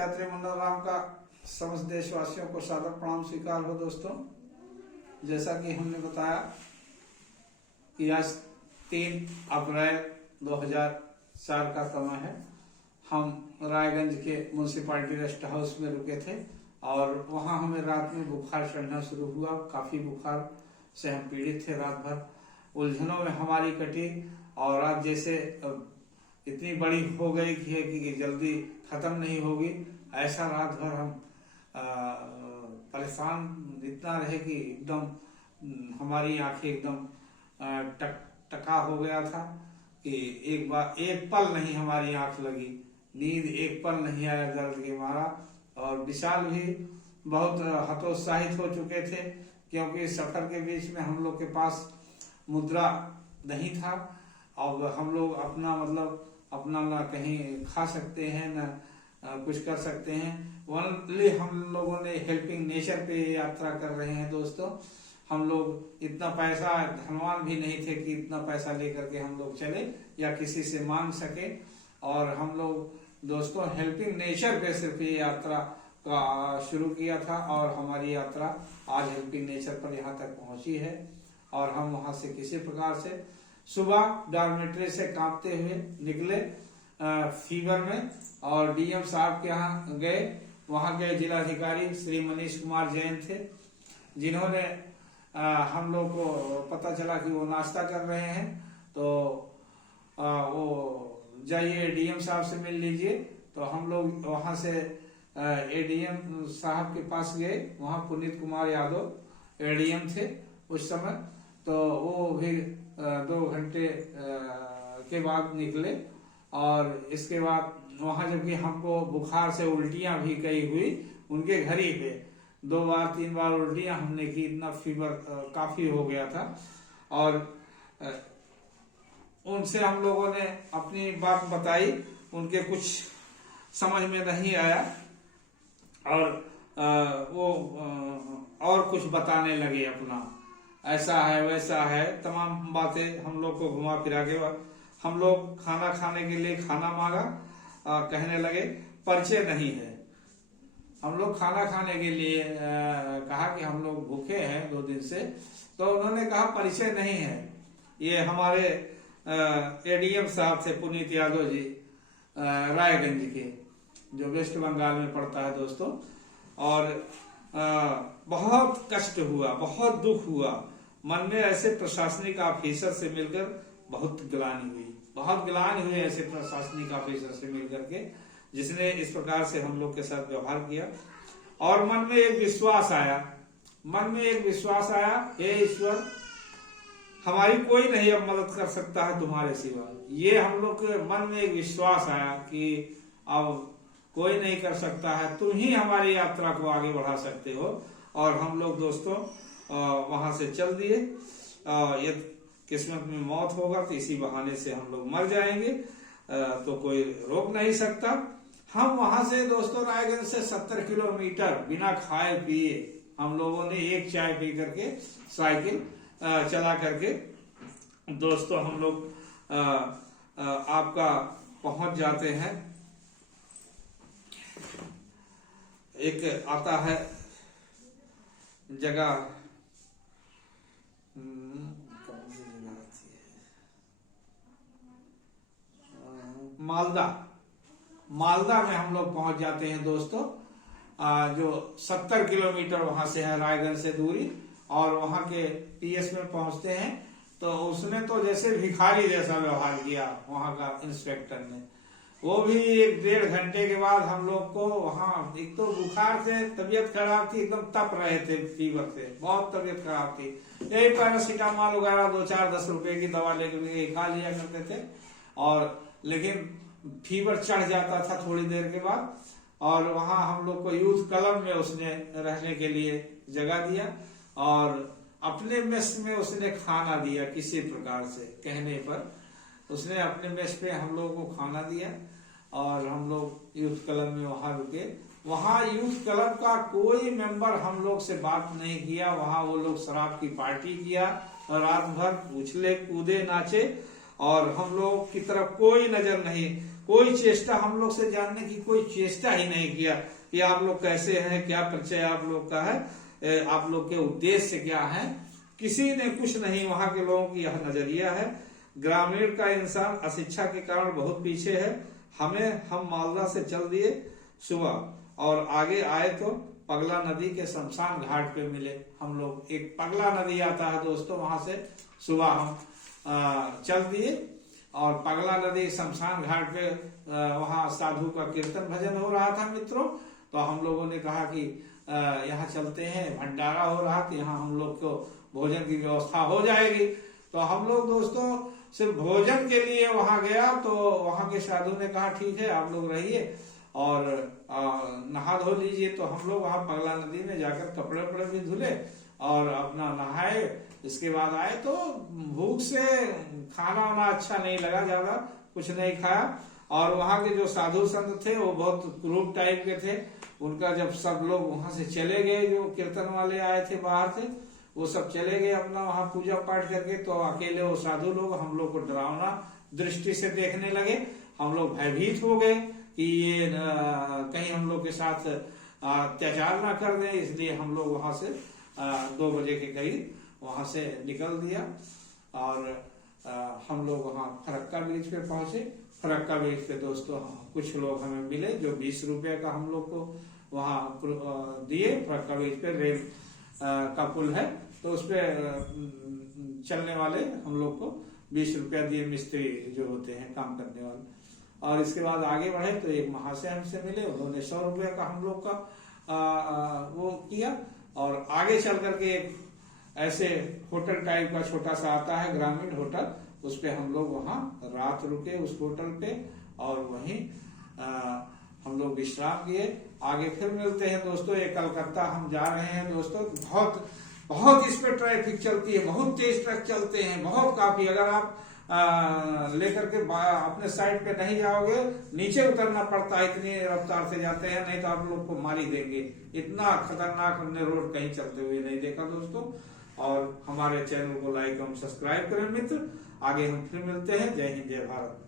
यात्री मंडल राम का समस्त देशवासियों को सादर प्रणाम स्वीकार हो। दोस्तों, जैसा कि हमने बताया कि आज 3 अप्रैल 2004 का समय है। हम रायगंज के म्यूनसिपालिटी रेस्ट हाउस में रुके थे और वहां हमें रात में बुखार चढ़ना शुरू हुआ। काफी बुखार से हम पीड़ित थे। रात भर उलझनों में हमारी कटी और रात जैसे इतनी बड़ी हो गई कि जल्दी खत्म नहीं होगी, ऐसा रात भर हम परेशान इतना रहे कि एकदम हमारी आंखें एकदम टका हो गया था कि एक पल नहीं हमारी आंख लगी, नींद एक पल नहीं आया दर्द के मारा। और विशाल भी बहुत हतोत्साहित हो चुके थे क्योंकि सफर के बीच में हम लोग के पास मुद्रा नहीं था। अब हम लोग अपना ना कहीं खा सकते हैं ना कुछ कर सकते हैं। ओनली हम लोगों ने हेल्पिंग नेचर पे यात्रा कर रहे हैं। दोस्तों, हम लोग इतना पैसा धनवान भी नहीं थे कि इतना पैसा लेकर के हम लोग चले या किसी से मांग सके। और हम लोग दोस्तों हेल्पिंग नेचर पे सिर्फ ये यात्रा का शुरू किया था और हमारी यात्रा आज हेल्पिंग नेचर पर यहाँ तक पहुंची है। और हम वहां से किसी प्रकार से सुबह डॉर्मेट्री से कांपते हुए निकले फीवर में और डीएम साहब के यहाँ गए। वहां के जिलाधिकारी श्री मनीष कुमार जैन थे, जिन्होंने हम लोग को पता चला कि वो नाश्ता कर रहे हैं, तो वो जाइए डीएम साहब से मिल लीजिए। तो हम लोग वहां से एडीएम साहब के पास गए। वहां पुनीत कुमार यादव एडीएम थे उस समय। तो वो भी 2 घंटे के बाद निकले और इसके बाद वहां जबकि हमको बुखार से उल्टियां भी कई हुई, उनके घर ही पे 2 बार 3 बार उल्टियां हमने की, इतना फीवर काफी हो गया था। और उनसे हम लोगों ने अपनी बात बताई, उनके कुछ समझ में नहीं आया और वो और कुछ बताने लगे अपना, ऐसा है वैसा है, तमाम बातें हम लोग को घुमा फिरा के। हम लोग खाना खाने के लिए खाना मांगा, कहने लगे परिचय नहीं है। हम लोग खाना खाने के लिए कहा कि हम लोग भूखे हैं 2 दिन से, तो उन्होंने कहा परिचय नहीं है। ये हमारे एडीएम साहब थे पुनीत यादव जी, रायगंज के, जो वेस्ट बंगाल में पड़ता है दोस्तों। और बहुत कष्ट हुआ, बहुत दुख हुआ मन में। ऐसे प्रशासनिक ऑफिसर से मिलकर बहुत ग्लानि हुई ऐसे प्रशासनिक ऑफिसर से मिलकर के, जिसने इस प्रकार से हम लोग के साथ व्यवहार किया। और मन में एक विश्वास आया, हे ईश्वर, हमारी कोई नहीं अब मदद कर सकता है तुम्हारे सिवा। ये हम लोग के मन में एक विश्वास आया कि अब कोई नहीं कर सकता है, तुम ही हमारी यात्रा को आगे बढ़ा सकते हो। और हम लोग दोस्तों वहां से चल दिए। यदि किस्मत में मौत होगा तो इसी बहाने से हम लोग मर जाएंगे, तो कोई रोक नहीं सकता। हम वहां से दोस्तों रायगंज से 70 किलोमीटर बिना खाए पिए हम लोगों ने एक चाय पी करके साइकिल चला करके दोस्तों हम लोग आपका पहुंच जाते हैं। एक आता है जगह, कौन सी जगह आती है, मालदा में हम लोग पहुंच जाते हैं दोस्तों। जो 70 किलोमीटर वहां से है रायगंज से दूरी। और वहां के पीएस में पहुंचते हैं तो उसने तो जैसे भिखारी जैसा व्यवहार किया वहां का इंस्पेक्टर ने। वो भी 1-1.5 घंटे के बाद हम लोग को वहां, एक तो बुखार से तबीयत खराब थी, एकदम तप रहे थे फीवर से, बहुत तबीयत खराब थी। यही पैरासीटामोल वगैरह 2-4-10 रुपए की दवा लेकर खा लिया करते थे। और लेकिन फीवर चढ़ जाता था थोड़ी देर के बाद। और वहां हम लोग को यूथ क्लब में उसने रहने के लिए जगह दिया और अपने मेस में उसने खाना दिया। किसी प्रकार से कहने पर उसने अपने मेस पे हम लोगों को खाना दिया और हम लोग यूथ क्लब में वहां रुके। वहां यूथ क्लब का कोई मेंबर हम लोग से बात नहीं किया। वहां वो लोग शराब की पार्टी किया और रात भर उछले कूदे नाचे और हम लोग की तरफ कोई नजर नहीं। कोई चेष्टा हम लोग से जानने की कोई चेष्टा ही नहीं किया कि आप लोग कैसे हैं, क्या परिचय आप लोग का है, आप लोग के उद्देश्य क्या है, किसी ने कुछ नहीं। वहां के लोगों की यह नजरिया है। ग्रामीण का इंसान अशिक्षा के कारण बहुत पीछे है। हम मालदा से चल दिए सुबह और आगे आए तो पगला नदी के शमशान घाट पे मिले हम लोग। एक पगला नदी आता है दोस्तों, वहां से सुबह हम चल दिए और पगला नदी शमशान घाट पे वहां साधु का कीर्तन भजन हो रहा था मित्रों। तो हम लोगों ने कहा कि यहाँ चलते हैं, भंडारा हो रहा था, यहाँ हम लोग को भोजन की व्यवस्था हो जाएगी। तो हम लोग दोस्तों सिर्फ भोजन के लिए वहां गया तो वहां के साधु ने कहा ठीक है आप लोग रहिए और नहा धो लीजिए। तो हम लोग वहां पगला नदी में जाकर कपड़े वपड़े भी धुले और अपना नहाए। इसके बाद आए तो भूख से खाना वाना अच्छा नहीं लगा, ज्यादा कुछ नहीं खाया। और वहां के जो साधु संत थे वो बहुत क्रूर टाइप के थे। उनका जब सब लोग वहां से चले गए, जो कीर्तन वाले आए थे बाहर से, वो सब चले गए अपना वहां पूजा पाठ करके, तो अकेले वो साधु लोग हम लोग को डरावना दृष्टि से देखने लगे। हम लोग भयभीत हो गए कि ये कहीं हम लोग के साथ अत्याचार ना कर दे, इसलिए हम लोग वहां से 2 बजे के करीब वहां से निकल दिया और हम लोग वहां फरक्का बीच पे पहुंचे। फरक्का बीच पे दोस्तों कुछ लोग हमें मिले जो 20 रुपए का हम लोग को वहां दिए। फरक्का बीच पे रेल का पुल है तो उस पे चलने वाले हम लोग को 20 रुपया दिए, मिस्त्री जो होते हैं काम करने वाले। और इसके बाद आगे बढ़े तो एक महाशय हमसे मिले, उन्होंने 100 रुपये का हम लोग का वो किया। और आगे चल करके एक ऐसे होटल टाइप का छोटा सा आता है ग्रामीण होटल, उस पे हम लोग वहां रात रुके उस होटल पे और वहीं हम लोग विश्राम किए। आगे फिर मिलते हैं दोस्तों। ये कलकत्ता हम जा रहे हैं दोस्तों। बहुत बहुत इस पे ट्रैफिक चलती है, बहुत तेज ट्रक चलते हैं, बहुत काफी। अगर आप लेकर के अपने साइड पे नहीं जाओगे, नीचे उतरना पड़ता है, इतनी रफ्तार से जाते हैं, नहीं तो आप लोग को मार ही देंगे। इतना खतरनाक हमने रोड कहीं चलते हुए नहीं देखा दोस्तों। और हमारे चैनल को लाइक एवं सब्सक्राइब करें मित्र। आगे हम फिर मिलते हैं। जय हिंद, जय भारत।